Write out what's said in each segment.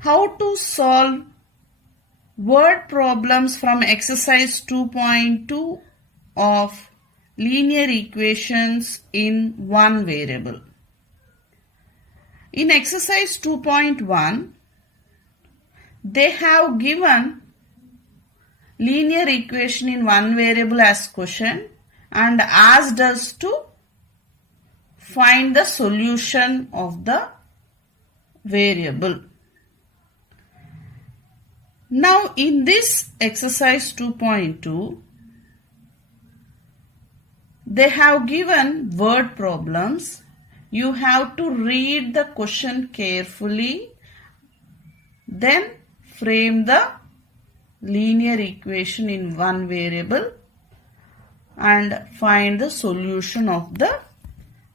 How to solve word problems from exercise 2.2 of linear equations in one variable. In exercise 2.1, they have given linear equation in one variable as question and asked us to find the solution of the variable. Now in this exercise 2.2, they have given word problems. You have to read the question carefully, then frame the linear equation in one variable and find the solution of the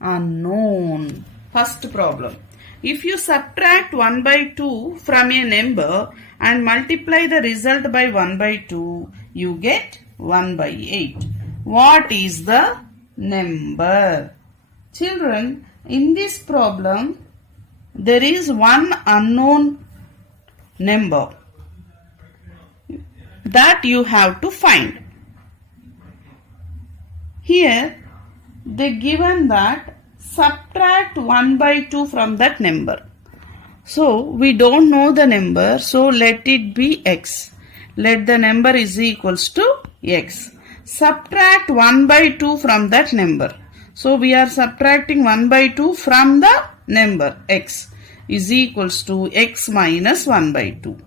unknown. First problem. If you subtract 1 by 2 from a number and multiply the result by 1 by 2, you get 1 by 8. What is the number? Children, in this problem, there is one unknown number that you have to find. Here, they given that subtract 1 by 2 from that number. So, we don't know the number, so let it be x. Let the number is equals to x. Subtract 1 by 2 from that number. So, we are subtracting 1 by 2 from the number x is equals to x minus 1 by 2.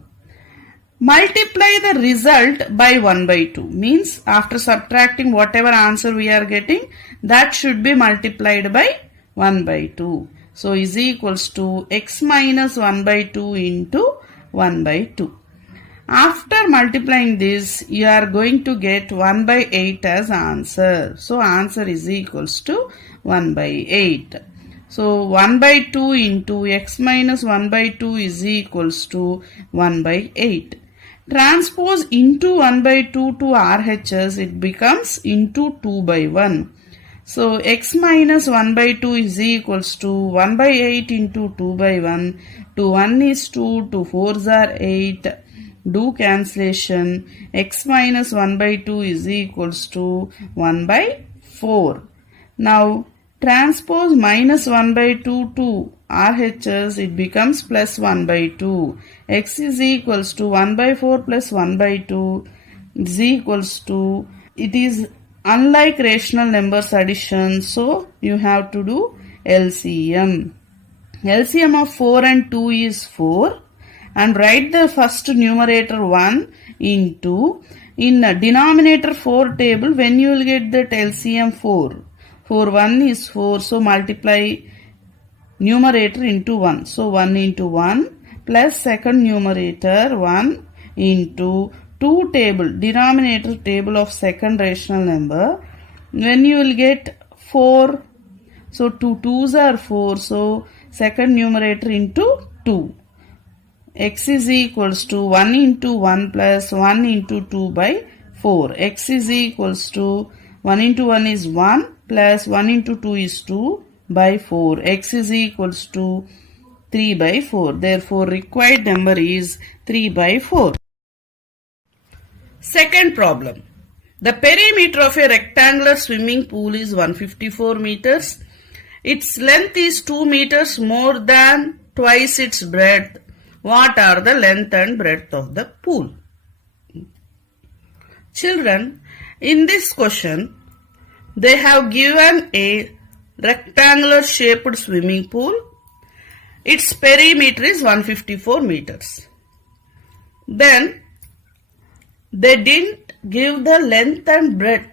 Multiply the result by 1 by 2. Means after subtracting whatever answer we are getting, that should be multiplied by 1 by 2. So is equals to x minus 1 by 2 into 1 by 2. After multiplying this, you are going to get 1 by 8 as answer. So answer is equals to 1 by 8. So 1 by 2 into x minus 1 by 2 is equals to 1 by 8. Transpose into 1 by 2 to RHS, it becomes into 2 by 1. So x minus 1 by 2 is equals to 1 by 8 into 2 by 1. 2 1 is 2, 2 4s are 8. Do cancellation. X minus 1 by 2 is equals to 1 by 4. Now transpose minus 1 by 2 to RHS, it becomes plus 1 by 2. X is equals to 1 by 4 plus 1 by 2 is equals to, it is unlike rational numbers addition, so you have to do LCM. LCM of 4 and 2 is 4 and write the first numerator 1 into, in denominator 4 table, when you will get that LCM 4. 4 1 is 4, so multiply numerator into 1. So 1 into 1 plus second numerator 1 into 2 table, denominator table of second rational number. When you will get 4, so 2 2s are 4, so second numerator into 2. X is equals to 1 into 1 plus 1 into 2 by 4. X is equals to 1 into 1 is 1 plus 1 into 2 is 2 by 4. X is equals to 3 by 4. Therefore, required number is 3 by 4. Second problem. The perimeter of a rectangular swimming pool is 154 meters. Its length is 2 meters more than twice its breadth. What are the length and breadth of the pool? Children, in this question, they have given a rectangular shaped swimming pool. Its perimeter is 154 meters. Then they didn't give the length and breadth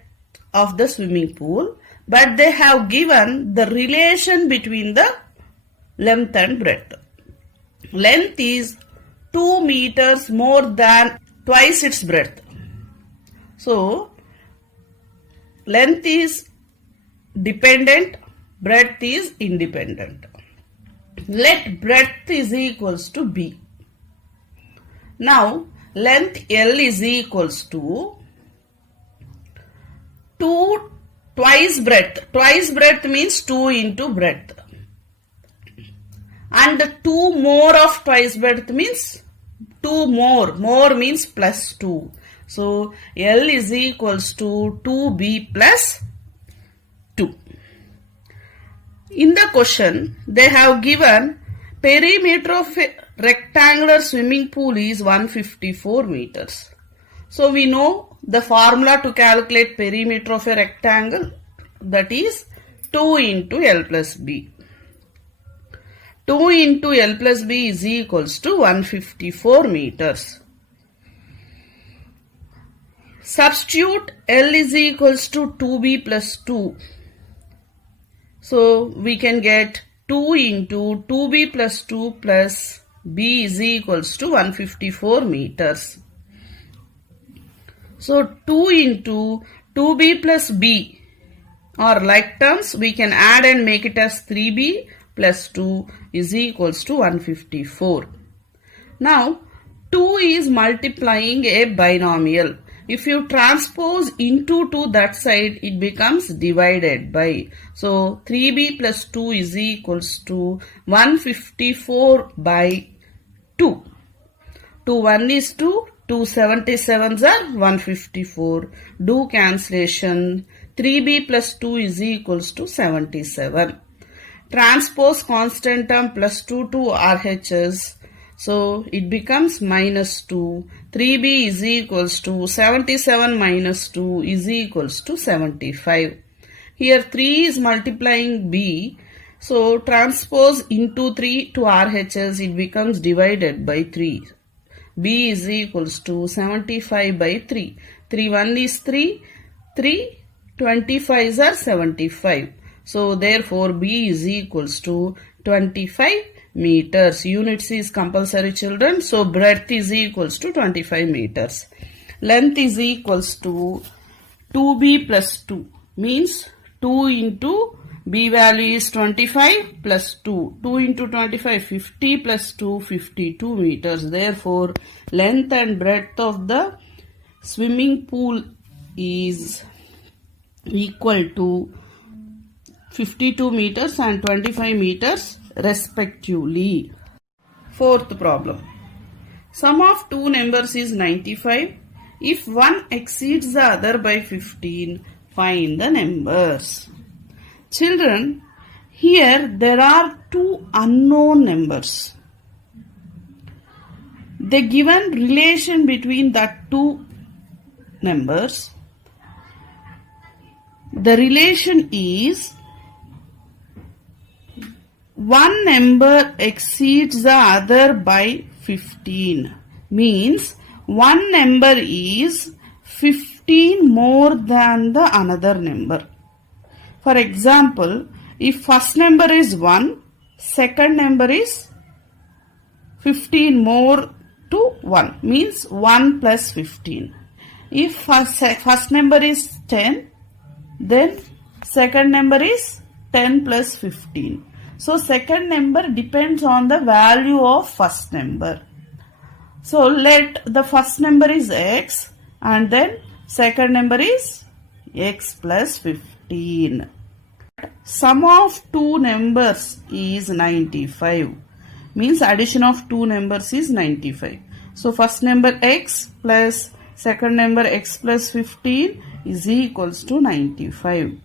of the swimming pool, but they have given the relation between the length and breadth. Length is 2 meters more than twice its breadth. So length is dependent, breadth is independent. Let breadth is equals to B. Now length L is equals to 2 twice breadth. Twice breadth means 2 into breadth. and 2 more of twice breadth means 2 more. More means plus 2. So L is equals to 2B plus 2. In the question, they have given perimeter of a rectangular swimming pool is 154 meters. So we know the formula to calculate perimeter of a rectangle, that is 2 into L plus B. 2 into L plus B is equals to 154 meters. Substitute L is equals to 2B plus 2. So we can get 2 into 2B plus 2 plus B is equals to 154 meters. So 2 into 2B plus B, or like terms we can add and make it as 3B plus 2 is equals to 154. Now 2 is multiplying a binomial. If you transpose into 2 that side, it becomes divided by. So 3B plus 2 is equals to 154 by 2. 2 1 is 2. 2 77s are 154. Do cancellation. 3B plus 2 is equals to 77. Transpose constant term plus 2 to RHS. So it becomes minus 2. 3B is equals to 77 minus 2 is equals to 75. Here 3 is multiplying B. So transpose into 3 to RHS, it becomes divided by 3. B is equals to 75 by 3. 3 1 is 3. 3 25s are 75. So therefore B is equals to 25 meters. Units is compulsory, children. So breadth is equals to 25 meters. Length is equals to 2B plus 2. Means 2 into B value is 25 plus 2. 2 into 25, 50 plus 2, 52 meters. Therefore, length and breadth of the swimming pool is equal to 52 meters and 25 meters respectively. Fourth problem. Sum of two numbers is 95. If one exceeds the other by 15, find the numbers. Children, here there are two unknown numbers. The given relation between the two numbers, the relation is one number exceeds the other by 15. Means one number is 15 more than the another number. For example, if first number is 1, second number is 15 more to 1, means 1 plus 15. If first number is 10, then second number is 10 plus 15. So second number depends on the value of first number. So let the first number is x and then second number is x plus 15. Sum of two numbers is 95. Means addition of two numbers is 95. So first number x plus second number x plus 15 is equals to 95.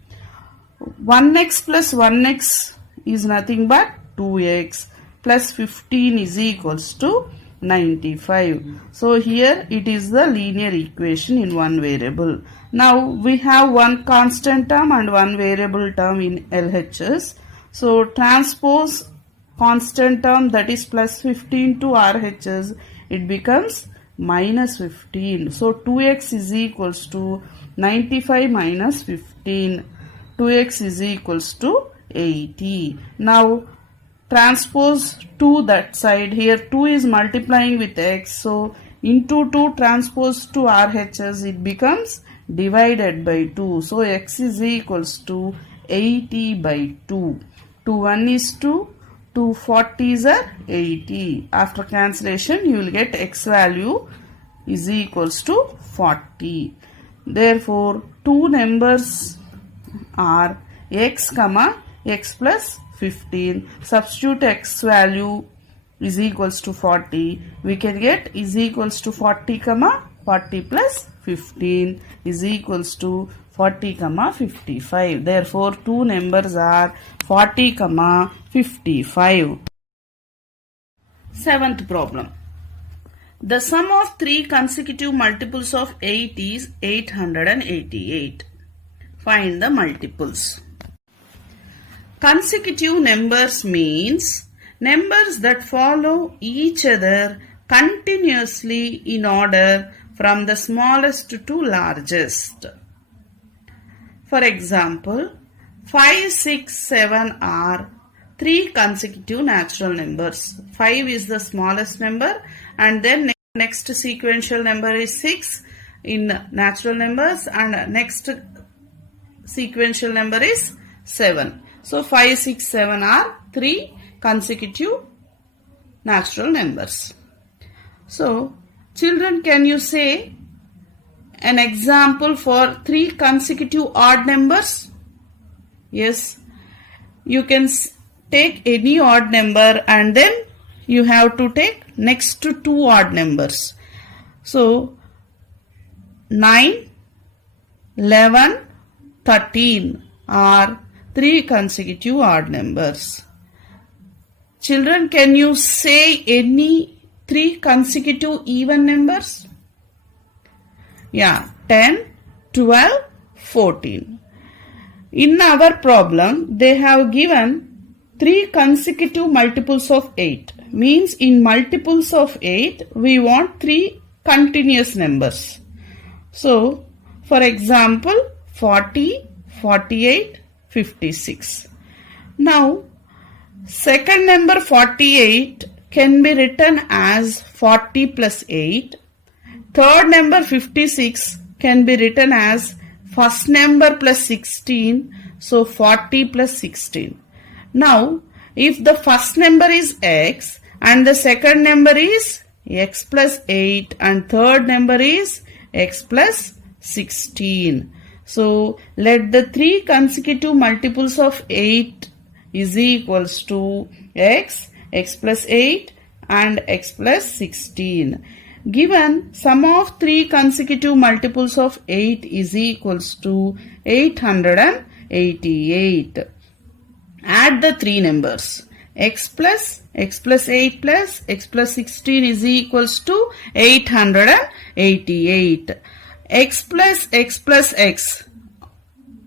1x plus 1x is nothing but 2x plus 15 is equals to 95. So here it is the linear equation in one variable. Now we have one constant term and one variable term in LHS. So transpose constant term, that is plus 15 to RHS, it becomes minus 15. So 2x is equals to 95 minus 15. 2x is equals to 80. Now transpose to that side. Here 2 is multiplying with x. So into 2 transpose to RHS, it becomes divided by 2. So x is equals to 80 by 2. 2 1 is 2. 2 40s are 80. After cancellation, you will get x value is equals to 40. Therefore, two numbers are x comma x plus 15. Substitute x value is equals to 40. We can get is equals to 40 comma 40 plus 15 is equals to 40 comma 55. Therefore, two numbers are 40 comma 55. Seventh problem. The sum of three consecutive multiples of 8 is 888. Find the multiples. Consecutive numbers means numbers that follow each other continuously in order from the smallest to largest. For example, 5, 6, 7 are three consecutive natural numbers. 5 is the smallest number, and then next sequential number is 6 in natural numbers, and next sequential number is 7. So 5, 6, 7 are three consecutive natural numbers. So children, can you say an example for three consecutive odd numbers? Yes, you can take any odd number and then you have to take next to two odd numbers. So 9, 11, 13 are three consecutive odd numbers. Children, can you say any three consecutive even numbers? Yeah, 10, 12, 14. In our problem, they have given three consecutive multiples of 8. Means in multiples of 8, we want three continuous numbers. So, for example, 40, 48, 56. Now, second number 48 can be written as 40 plus 8. Third number 56 can be written as first number plus 16. So, 40 plus 16. Now, if the first number is x and the second number is x plus 8 and third number is x plus 16. So, let the three consecutive multiples of 8 is equals to x, x plus 8 and x plus 16. Given sum of three consecutive multiples of 8 is equals to 888. Add the three numbers. X plus 8 plus x plus 16 is equals to 888. X plus x.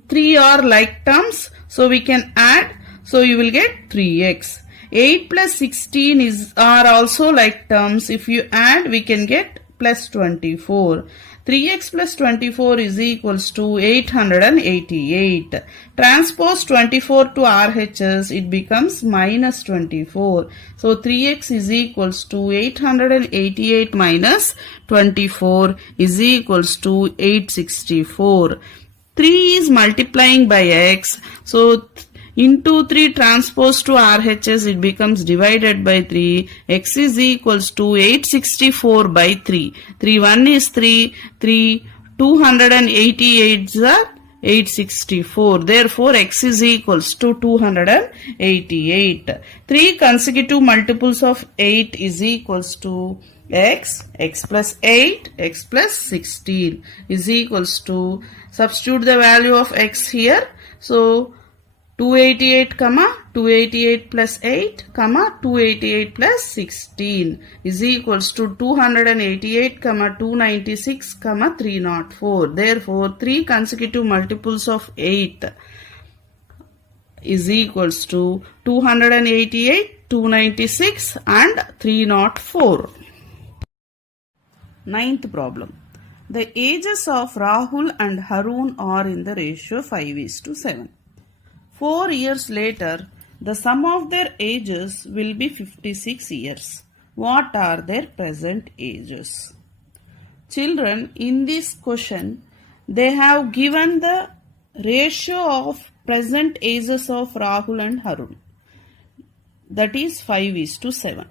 3 are like terms, so we can add. So you will get 3x. 8 plus 16 are also like terms. If you add, we can get plus 24. 3x plus 24 is equals to 888. Transpose 24 to RHS, it becomes minus 24. So 3x is equals to 888 minus 24 is equals to 864. 3 is multiplying by x. So into 3 transpose to RHS, it becomes divided by 3. X is equals to 864 by 3. 3 1 is 3. 3 288 are 864. Therefore, x is equals to 288. 3 consecutive multiples of 8 is equals to x, x plus 8, x plus 16 is equals to, substitute the value of x here. So, 288 comma 288 plus 8 comma 288 plus 16 is equals to 288 comma 296 comma 304. Therefore, three consecutive multiples of 8 is equals to 288, 296 and 304. Ninth problem. The ages of Rahul and Harun are in the ratio 5:7. 4 years later, the sum of their ages will be 56 years. What are their present ages? Children, in this question, they have given the ratio of present ages of Rahul and Harun. That is 5:7.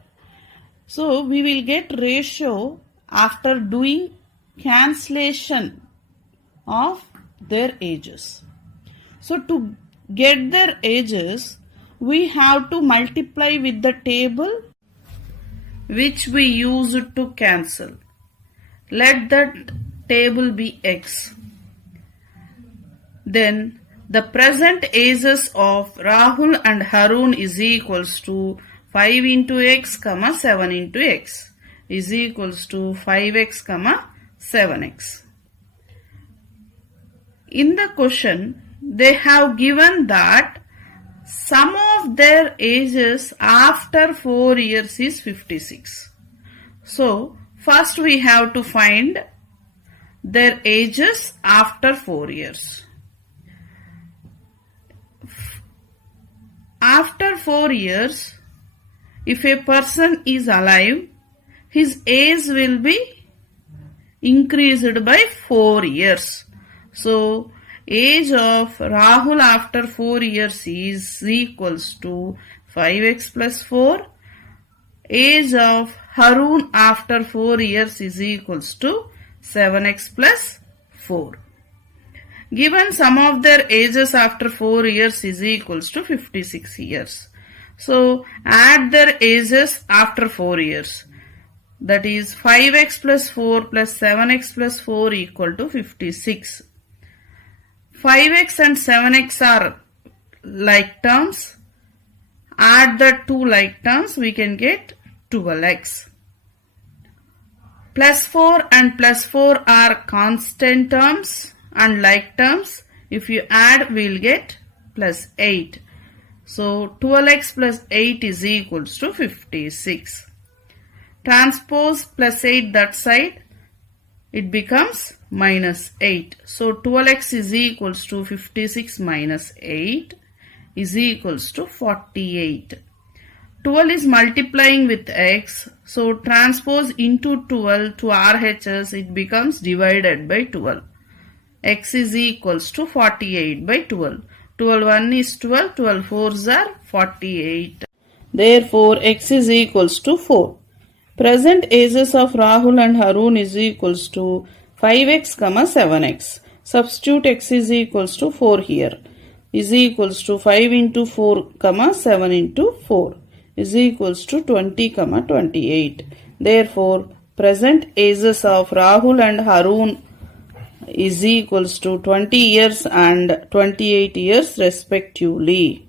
So, we will get ratio after doing cancellation of their ages. So, to get their ages, we have to multiply with the table which we used to cancel. Let that table be x. Then the present ages of Rahul and Harun is equals to 5 into x, 7 into x is equals to 5x, 7x. In the question, they have given that sum of their ages after 4 years is 56. So, first we have to find their ages after 4 years. After 4 years, if a person is alive, his age will be increased by 4 years. So, age of Rahul after 4 years is equals to 5x plus 4. Age of Harun after 4 years is equals to 7x plus 4. Given sum of their ages after 4 years is equals to 56 years. So, add their ages after 4 years. That is 5x plus 4 plus 7x plus 4 equal to 56. 5x and 7x are like terms. Add the two like terms, we can get 12x. Plus 4 and plus 4 are constant terms and like terms. If you add, we will get plus 8. So 12x plus 8 is equals to 56. Transpose plus 8 that side, it becomes minus 8. So 12x is equals to 56 minus 8 is equals to 48. 12 is multiplying with x. So transpose into 12 to RHS, it becomes divided by 12. X is equals to 48 by 12. 12 1 is 12, 12 4s are 48. Therefore, x is equals to 4. Present ages of Rahul and Harun is equals to 5x, 7x. Substitute x is equals to 4 here. Is equals to 5 into 4, 7 into 4 is equals to 20, 28. Therefore, present ages of Rahul and Harun is equals to 20 years and 28 years respectively.